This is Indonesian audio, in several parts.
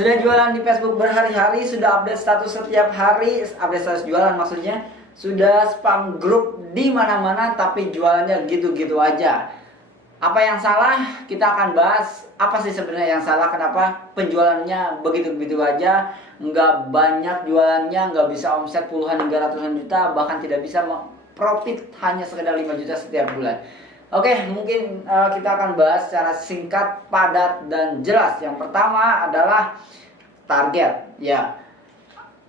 Sudah jualan di Facebook berhari-hari, sudah update status setiap hari, update status jualan maksudnya. Sudah spam grup di mana-mana tapi jualannya gitu-gitu aja. Apa yang salah? Kita akan bahas apa sih sebenarnya yang salah, kenapa penjualannya begitu-begitu aja, nggak banyak jualannya, nggak bisa omset puluhan hingga ratusan juta, bahkan tidak bisa profit hanya sekedar 5 juta setiap bulan. Oke, mungkin kita akan bahas secara singkat, padat, dan jelas. Yang pertama adalah target. Ya,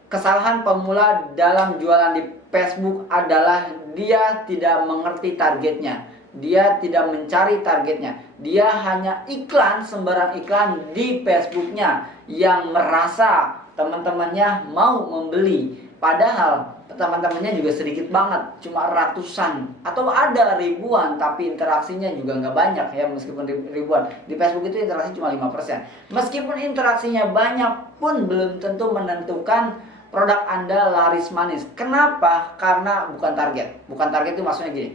kesalahan pemula dalam jualan di Facebook adalah dia tidak mengerti targetnya. Dia tidak mencari targetnya. Dia hanya iklan, sembarang iklan di Facebooknya yang merasa teman-temannya mau membeli. Padahal teman-temannya juga sedikit banget, cuma ratusan atau ada ribuan, tapi interaksinya juga nggak banyak ya. Meskipun ribuan, di Facebook itu interaksi cuma 5%. Meskipun interaksinya banyak pun belum tentu menentukan produk Anda laris manis. Kenapa? Karena bukan target. Bukan target itu maksudnya gini,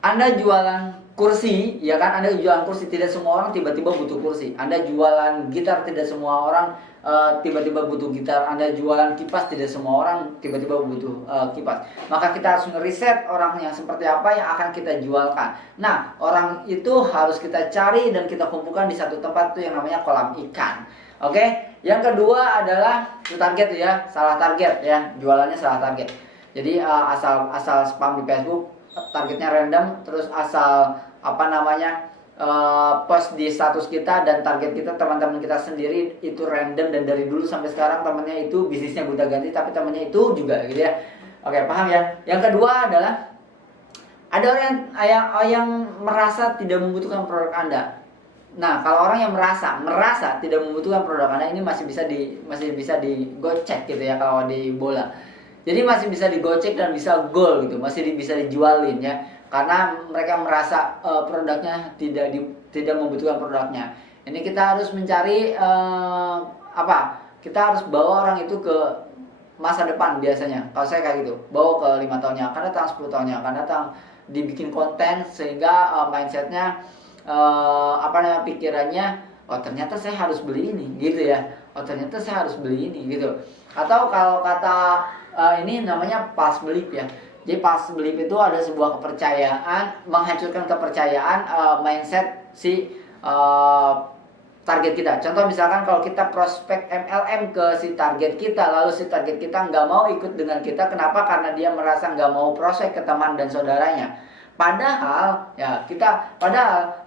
Anda jualan kursi, ya kan? Anda jualan kursi, tidak semua orang tiba-tiba butuh kursi. Anda jualan gitar, tidak semua orang tiba-tiba butuh gitar. Anda jualan kipas, tidak semua orang tiba-tiba butuh kipas. Maka kita harus ngeriset orang yang seperti apa yang akan kita jualkan. Nah, orang itu harus kita cari dan kita kumpulkan di satu tempat, itu yang namanya kolam ikan. Oke, yang kedua adalah target ya, salah target ya, jualannya salah target. Jadi asal spam di Facebook, targetnya random, terus asal post di status kita, dan target kita teman-teman kita sendiri itu random, dan dari dulu sampai sekarang temannya itu bisnisnya gonta ganti, tapi temannya itu juga gitu ya. Oke, paham ya. Yang kedua adalah ada orang yang merasa tidak membutuhkan produk Anda. Nah, kalau orang yang merasa tidak membutuhkan produk Anda, ini masih bisa digocek gitu ya kalau di bola. Jadi masih bisa digocek dan bisa gol gitu, masih bisa dijualin ya. Karena mereka merasa produknya tidak membutuhkan produknya. Ini kita harus mencari kita harus bawa orang itu ke masa depan biasanya. Kalau saya kayak gitu, bawa ke 5 tahun yang akan datang, 10 tahun yang akan datang, dibikin konten sehingga mindsetnya pikirannya, oh ternyata saya harus beli ini gitu ya, oh ternyata saya harus beli ini gitu. Atau kalau kata ini namanya false belief ya. Jadi false belief itu ada sebuah kepercayaan, menghancurkan kepercayaan mindset si target kita. Contoh misalkan kalau kita prospek MLM ke si target kita, lalu si target kita nggak mau ikut dengan kita. Kenapa? Karena dia merasa nggak mau prospek ke teman dan saudaranya. Padahal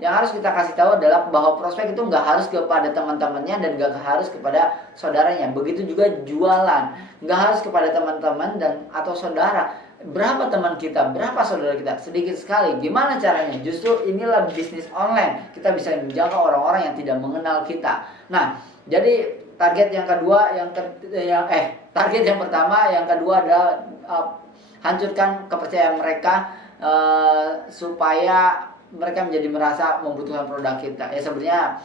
yang harus kita kasih tahu adalah bahwa prospek itu nggak harus kepada teman-temannya dan nggak harus kepada saudaranya. Begitu juga jualan, nggak harus kepada teman-teman dan atau saudara. Berapa teman kita, berapa saudara kita? Sedikit sekali. Gimana caranya? Justru inilah bisnis online. Kita bisa menjangkau orang-orang yang tidak mengenal kita. Nah, jadi target yang kedua, target yang pertama, yang kedua adalah hancurkan kepercayaan mereka. Supaya mereka menjadi merasa membutuhkan produk kita. Ya sebenarnya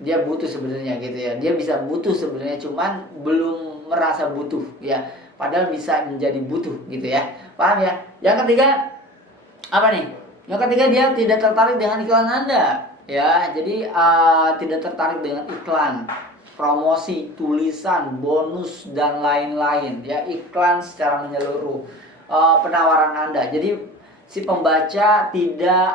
dia butuh sebenarnya gitu ya. Dia bisa butuh sebenarnya, cuman belum merasa butuh ya. Padahal bisa menjadi butuh gitu ya. Paham ya? Yang ketiga apa nih? Yang ketiga, dia tidak tertarik dengan iklan Anda. Ya, jadi tidak tertarik dengan iklan, promosi, tulisan, bonus dan lain-lain ya, iklan secara menyeluruh, penawaran Anda. Jadi si pembaca tidak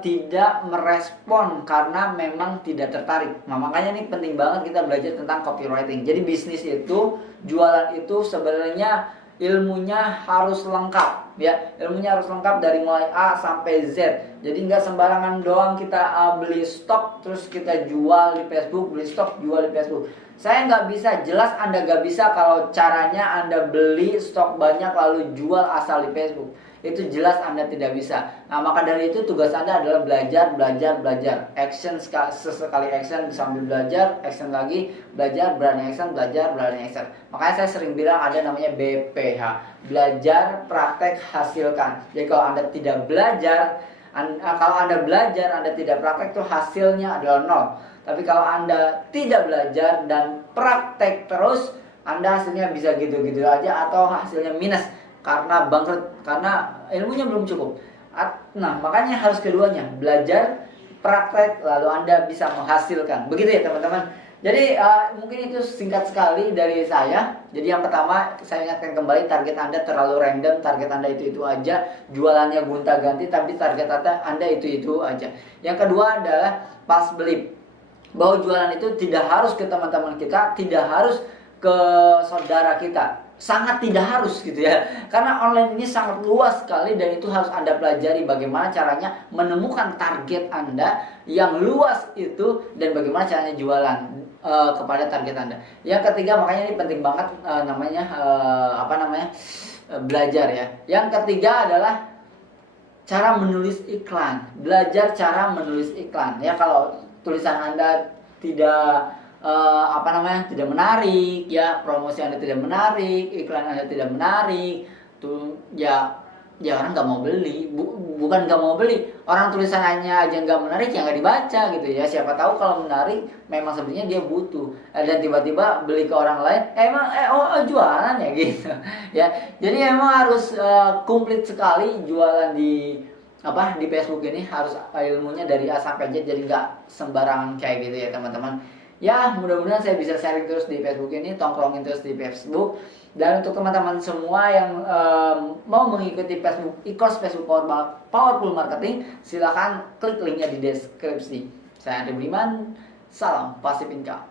tidak merespon karena memang tidak tertarik. Nah, makanya ini penting banget kita belajar tentang copywriting. Jadi bisnis itu, jualan itu sebenarnya ilmunya harus lengkap ya. Ilmunya harus lengkap dari mulai A sampai Z. Jadi nggak sembarangan doang kita beli stok terus kita jual di Facebook, beli stok jual di Facebook. Saya nggak bisa, jelas Anda nggak bisa kalau caranya Anda beli stok banyak lalu jual asal di Facebook. Itu jelas Anda tidak bisa. Nah, maka dari itu tugas Anda adalah belajar. Action, sesekali action sambil belajar, action lagi, belajar, berani action, belajar, berani action. Makanya saya sering bilang ada namanya BPH. Belajar, praktek, hasilkan. Jadi kalau Anda tidak belajar, kalau Anda belajar, Anda tidak praktek, itu hasilnya adalah nol. Tapi kalau Anda tidak belajar dan praktek terus, Anda hasilnya bisa gitu-gitu aja atau hasilnya minus karena bangkrut, karena ilmunya belum cukup. Nah, makanya harus keduanya, belajar, praktek lalu Anda bisa menghasilkan. Begitu ya teman-teman. Jadi mungkin itu singkat sekali dari saya. Jadi yang pertama saya ingatkan kembali, target Anda terlalu random, target Anda itu aja, jualannya gonta-ganti tapi target Anda itu aja. Yang kedua adalah false belief, bahwa jualan itu tidak harus ke teman-teman kita, tidak harus ke saudara kita. Sangat tidak harus gitu ya. Karena online ini sangat luas sekali dan itu harus Anda pelajari bagaimana caranya menemukan target Anda yang luas itu dan bagaimana caranya jualan kepada target Anda. Yang ketiga, makanya ini penting banget belajar ya. Yang ketiga adalah cara menulis iklan. Belajar cara menulis iklan ya. Kalau tulisan Anda tidak tidak menarik ya, promosi Anda tidak menarik, iklan Anda tidak menarik, tuh ya orang nggak mau beli. Bukan nggak mau beli, orang tulisannya aja nggak menarik ya nggak dibaca gitu ya. Siapa tahu kalau menarik memang sebenarnya dia butuh, dan tiba-tiba beli ke orang lain jualan ya gitu ya. Jadi emang harus komplit sekali jualan di Facebook ini, harus ilmunya dari A sampai Z, jadi nggak sembarangan kayak gitu ya teman-teman. Ya mudah-mudahan saya bisa sharing terus di Facebook ini, tongkrongin terus di Facebook. Dan untuk teman-teman semua yang mau mengikuti e-course Facebook Powerful Marketing, silahkan klik linknya di deskripsi. Saya Andri Budiman, salam Passive Income.